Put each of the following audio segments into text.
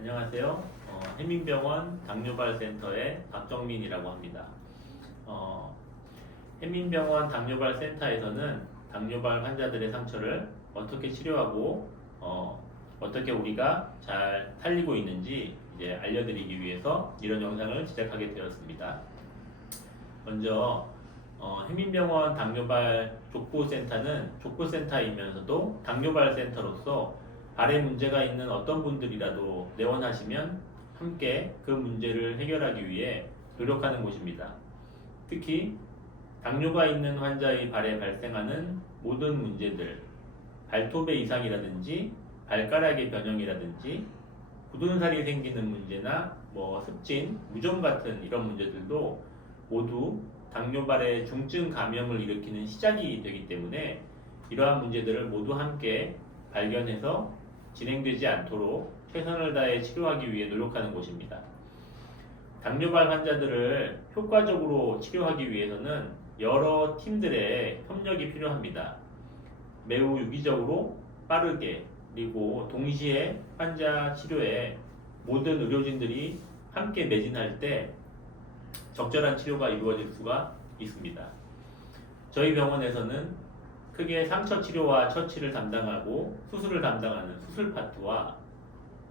안녕하세요. 해민병원 당뇨발센터의 박정민이라고 합니다. 어, 해민병원 당뇨발센터에서는 당뇨발 환자들의 상처를 어떻게 치료하고 어떻게 우리가 잘 살리고 있는지 이제 알려드리기 위해서 이런 영상을 제작하게 되었습니다. 먼저 해민병원 당뇨발 족보센터는 족보센터이면서도 당뇨발 센터로서 발에 문제가 있는 어떤 분들이라도 내원하시면 함께 그 문제를 해결하기 위해 노력하는 곳입니다. 특히 당뇨가 있는 환자의 발에 발생하는 모든 문제들, 발톱의 이상이라든지 발가락의 변형이라든지 굳은 살이 생기는 문제나 습진, 무좀 같은 이런 문제들도 모두 당뇨발의 중증 감염을 일으키는 시작이 되기 때문에 이러한 문제들을 모두 함께 발견해서 진행되지 않도록 최선을 다해 치료하기 위해 노력하는 곳입니다. 당뇨발 환자들을 효과적으로 치료하기 위해서는 여러 팀들의 협력이 필요합니다. 매우 유기적으로 빠르게 그리고 동시에 환자 치료에 모든 의료진들이 함께 매진할 때 적절한 치료가 이루어질 수가 있습니다. 저희 병원에서는 크게 상처 치료와 처치를 담당하고 수술을 담당하는 수술 파트와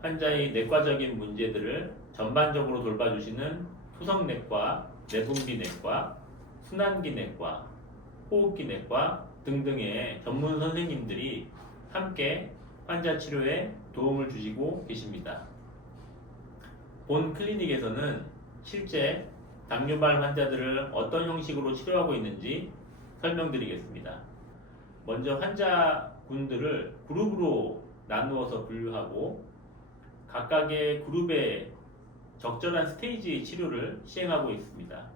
환자의 내과적인 문제들을 전반적으로 돌봐주시는 투석내과, 내분비내과, 순환기내과, 호흡기내과 등등의 전문 선생님들이 함께 환자 치료에 도움을 주시고 계십니다. 본 클리닉에서는 실제 당뇨발 환자들을 어떤 형식으로 치료하고 있는지 설명드리겠습니다. 먼저 환자군들을 그룹으로 나누어서 분류하고 각각의 그룹에 적절한 스테이지 치료를 시행하고 있습니다.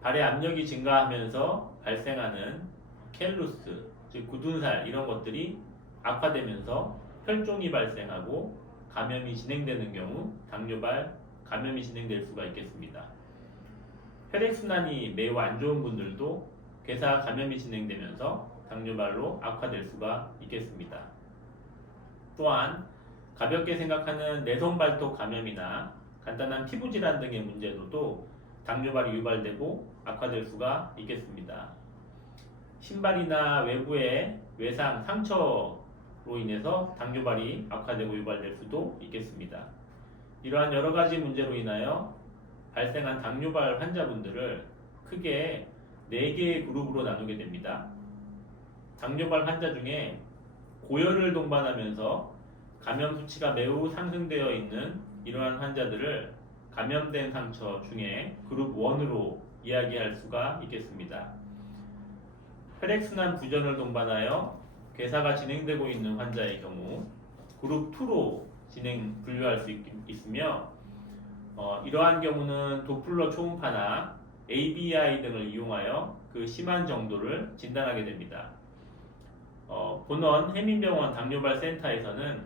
발의 압력이 증가하면서 발생하는 캘루스, 즉 굳은 살 이런 것들이 악화되면서 혈종이 발생하고 감염이 진행되는 경우 당뇨발 감염이 진행될 수가 있겠습니다. 혈액순환이 매우 안 좋은 분들도 괴사 감염이 진행되면서 당뇨발로 악화될 수가 있겠습니다. 또한 가볍게 생각하는 내성발톱 감염이나 간단한 피부질환 등의 문제로도 당뇨발이 유발되고 악화될 수가 있겠습니다. 신발이나 외부의 외상, 상처로 인해서 당뇨발이 악화되고 유발될 수도 있겠습니다. 이러한 여러 가지 문제로 인하여 발생한 당뇨발 환자분들을 크게 4개의 그룹으로 나누게 됩니다. 당뇨발 환자 중에 고열을 동반하면서 감염 수치가 매우 상승되어 있는 이러한 환자들을 감염된 상처 중에 그룹 1으로 이야기할 수가 있겠습니다. 혈액순환 부전을 동반하여 괴사가 진행되고 있는 환자의 경우 그룹 2로 분류할 수 있으며 이러한 경우는 도플러 초음파나 ABI 등을 이용하여 그 심한 정도를 진단하게 됩니다. 본원 해민병원 당뇨발 센터에서는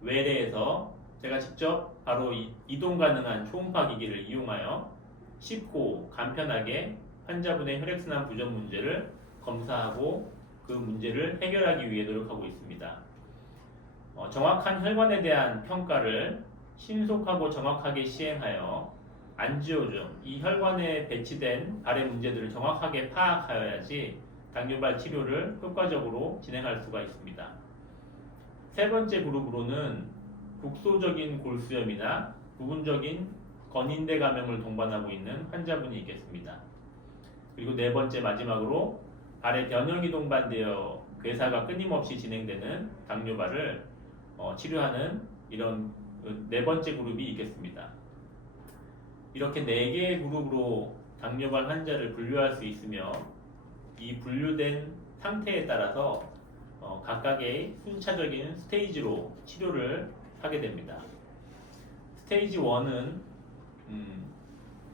외래에서 제가 직접 바로 이동 가능한 초음파 기기를 이용하여 쉽고 간편하게 환자분의 혈액순환 부전 문제를 검사하고 그 문제를 해결하기 위해 노력하고 있습니다. 정확한 혈관에 대한 평가를 신속하고 정확하게 시행하여 안지오줌, 이 혈관에 배치된 발의 문제들을 정확하게 파악하여야지 당뇨발 치료를 효과적으로 진행할 수가 있습니다. 세 번째 그룹으로는 국소적인 골수염이나 부분적인 건인대 감염을 동반하고 있는 환자분이 있겠습니다. 그리고 네 번째 마지막으로 발의 변형이 동반되어 괴사가 끊임없이 진행되는 당뇨발을 치료하는 이런 네 번째 그룹이 있겠습니다. 이렇게 4개의 그룹으로 당뇨발 환자를 분류할 수 있으며 이 분류된 상태에 따라서 각각의 순차적인 스테이지로 치료를 하게 됩니다. 스테이지 1은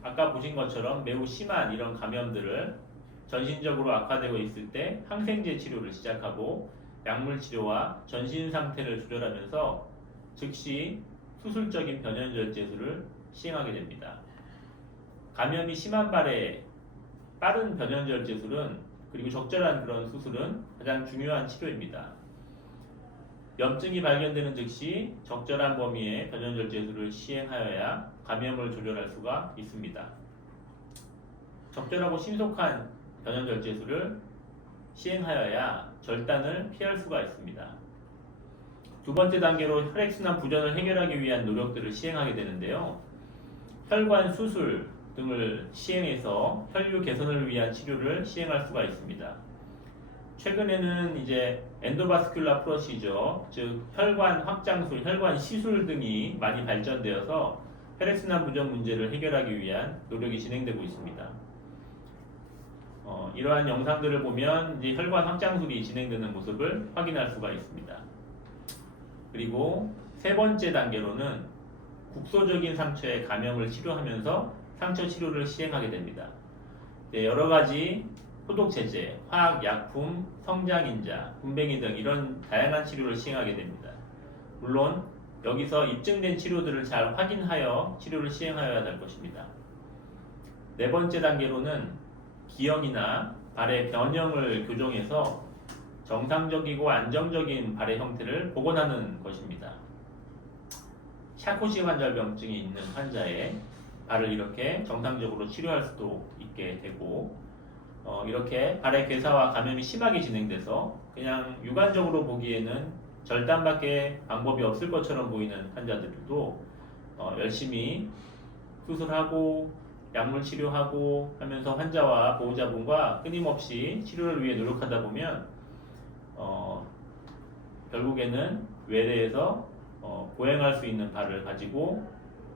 아까 보신 것처럼 매우 심한 이런 감염들을 전신적으로 악화되고 있을 때 항생제 치료를 시작하고 약물 치료와 전신 상태를 조절하면서 즉시 수술적인 변연절제술을 시행하게 됩니다. 감염이 심한 발에 빠른 변연절제술은 그리고 적절한 그런 수술은 가장 중요한 치료입니다. 염증이 발견되는 즉시 적절한 범위의 변연절제술을 시행하여야 감염을 조절할 수가 있습니다. 적절하고 신속한 변연절제술을 시행하여야 절단을 피할 수가 있습니다. 두 번째 단계로 혈액순환 부전을 해결하기 위한 노력들을 시행하게 되는데요. 혈관 수술 등을 시행해서 혈류 개선을 위한 치료를 시행할 수가 있습니다. 최근에는 이제 엔도바스큘라 프로시저, 즉 혈관 확장술, 혈관 시술 등이 많이 발전되어서 혈액순환 부전 문제를 해결하기 위한 노력이 진행되고 있습니다. 이러한 영상들을 보면 이제 혈관 확장술이 진행되는 모습을 확인할 수가 있습니다. 그리고 세 번째 단계로는 국소적인 상처의 감염을 치료하면서 상처 치료를 시행하게 됩니다. 여러 가지 소독제제, 화학약품, 성장인자, 분뱅이 등 이런 다양한 치료를 시행하게 됩니다. 물론 여기서 입증된 치료들을 잘 확인하여 치료를 시행하여야 할 것입니다. 네 번째 단계로는 기형이나 발의 변형을 교정해서 정상적이고 안정적인 발의 형태를 복원하는 것입니다. 샤코시 관절병증이 있는 환자의 발을 이렇게 정상적으로 치료할 수도 있게 되고 이렇게 발의 괴사와 감염이 심하게 진행돼서 그냥 육안적으로 보기에는 절단밖에 방법이 없을 것처럼 보이는 환자들도 열심히 수술하고 약물 치료하고 하면서 환자와 보호자분과 끊임없이 치료를 위해 노력하다 보면 결국에는 외래에서 보행할 수 있는 발을 가지고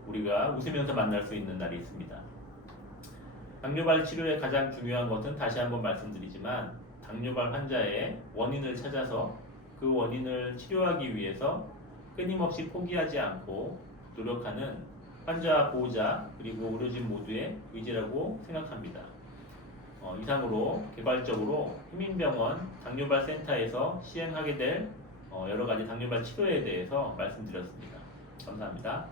우리가 웃으면서 만날 수 있는 날이 있습니다. 당뇨발 치료의 가장 중요한 것은 다시 한번 말씀드리지만 당뇨발 환자의 원인을 찾아서 그 원인을 치료하기 위해서 끊임없이 포기하지 않고 노력하는 환자, 보호자 그리고 의료진 모두의 의지라고 생각합니다. 이상으로 개발적으로 희민병원 당뇨발 센터에서 시행하게 될 여러 가지 당뇨발 치료에 대해서 말씀드렸습니다. 감사합니다.